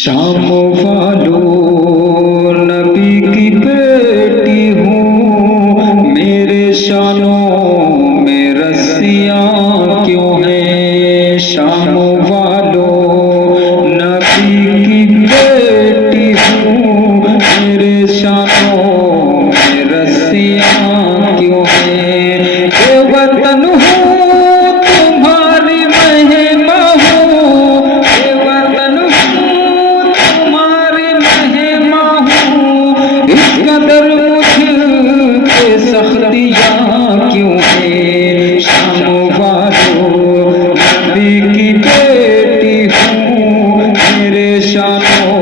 शाम वालों नबी की बेटी हूँ, मेरे शानों में रस्सियाँ क्यों हैं। शाम वालों नबी की बेटी हूँ, मेरे शानों में रस्सियाँ क्यों हैं। ये वतन हूँ तुम्हारी महिमा हूँ, ये वतन हूँ तुम्हारी महिमा हूँ। इस कदर मुझ पे सख्तियाँ क्यों हैं। शाम वालों नबी की बेटी हूँ, मेरे शानों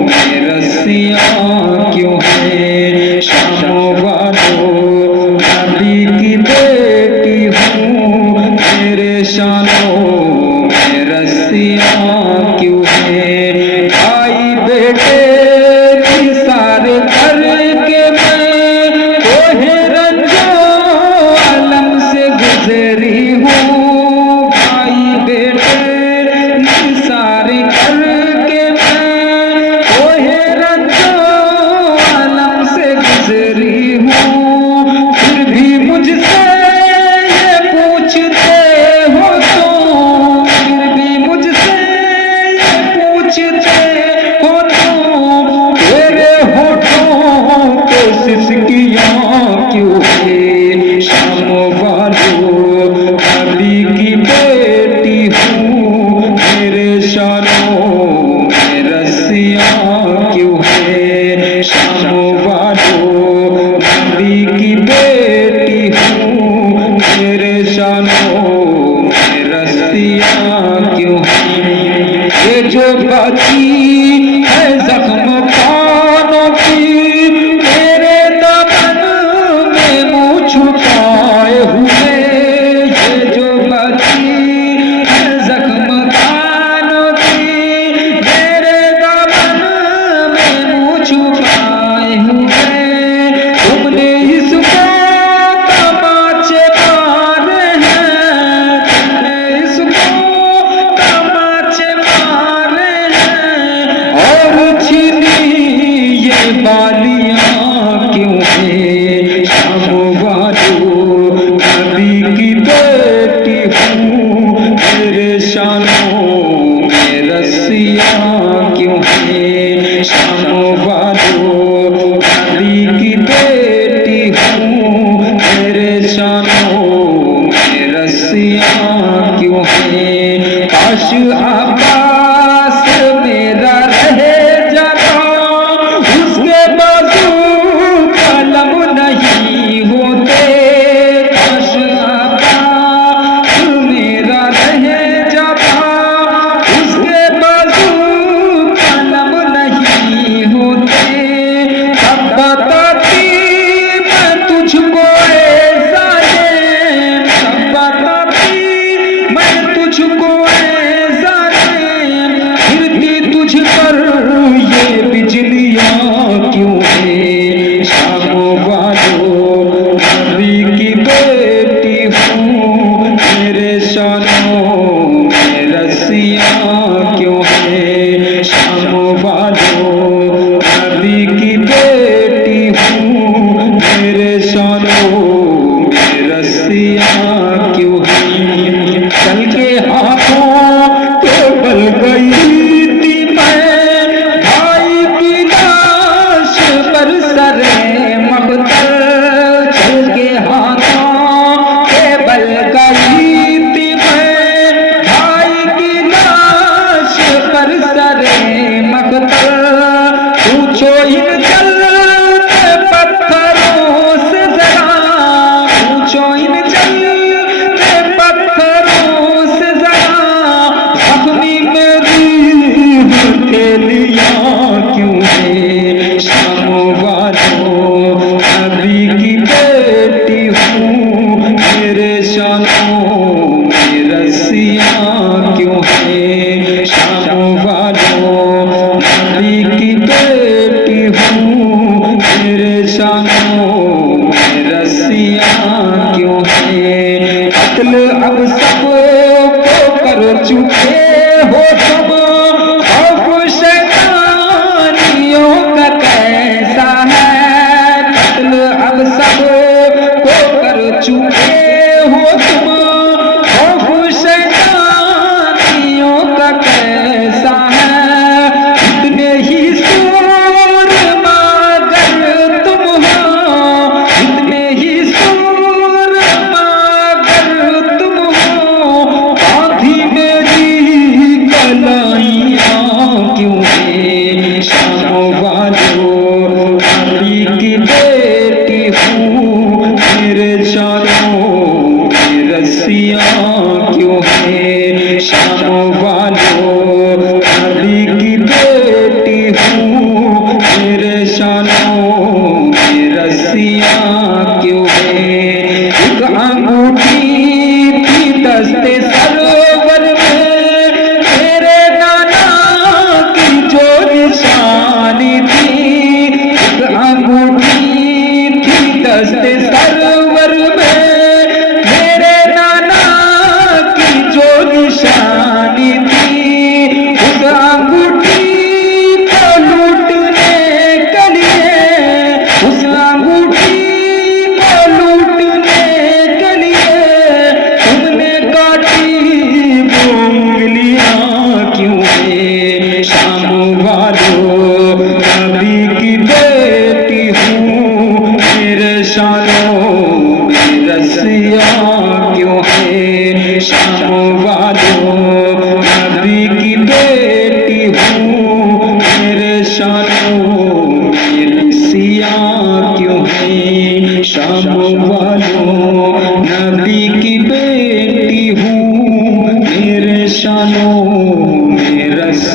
में रस्सियाँ क्यों हैं। शाम वालों नबी की बेटी हूँ, मेरे शानों में रस्सियाँ क्यों हैं। भाई बेटे सारे करके मैं कोहे रंजो आलम से गुजरी हूँ। भाई बेटे सारे करके मैं कोहे रंजो आलम से गुजरी हूँ। फिर भी मुझसे ये पूछते हो तुम, फिर भी मुझसे ये पूछते हो तुम, तेरे होठों पे सिसकियाँ क्यों है। शाम वालों नबी की बेटी हूँ, मेरे शानों में रस्सियाँ क्यों है। शाम वालों नबी की बेटी हूँ, मेरे शानों में रस्सियाँ क्यों हैं। ये जो बाकी है जख्म कानों की, मेरे दामन में मुँह छुपाए हुए। ये जो बाकी है जख्म कानों की, मेरे दामन में मुँह छुपाए हुए। तुमने इसको तमाचे मारे हैं, तुमने इसको तमाचे मारे हैं। और छीनी ये बालियाँ क्यों हैं। शाम वालों नबी की बेटी हूँ, मेरे शानों में रस्सियाँ क्यों हैं। शाम वालों नबी की बेटी हूँ, मेरे शानों में रस्सियाँ क्यों हैं। काश आकाश मेरा रहे जाता, उसके बाजू कलम नहीं होते। काश आकाश मेरा रहे जाता, उसके बाजू कलम नहीं होते। तब बताती मैं तुझको ए जालिम, तब बताती मैं तुझको ए जालिम। फिरती तुझ पर ये बिजलियाँ क्यों हैं। शाम वालों नबी की बेटी हूँ, मेरे शानों में रस्सियाँ क्यों हैं। शाम वालों नबी की बेटी हूँ, मेरे शानों में रस्सियाँ क्यों हैं। चल के हाथों के बल गई थी मैं, भाई की लाश पर सरे मकतल। चल के हाथों के बल गई थी मैं, भाई की लाश पर सरे मकतल। पूछो इन जलते पत्थरों से जरा, पूछो इन जलते पत्थरों से जरा, जख्मी मेरी हथेलियाँ क्यों हैं। शाम वालों नबी की बेटी हूँ, मेरे शानों में रस्सियाँ क्यों हैं। शाम वालों नबी की बेटी हूँ, मेरे शानों में रस्सियाँ क्यों हैं। कत्ल अब सब को कर चुके हो सब, खौफ शैतान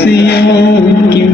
रस्सियाँ क्यों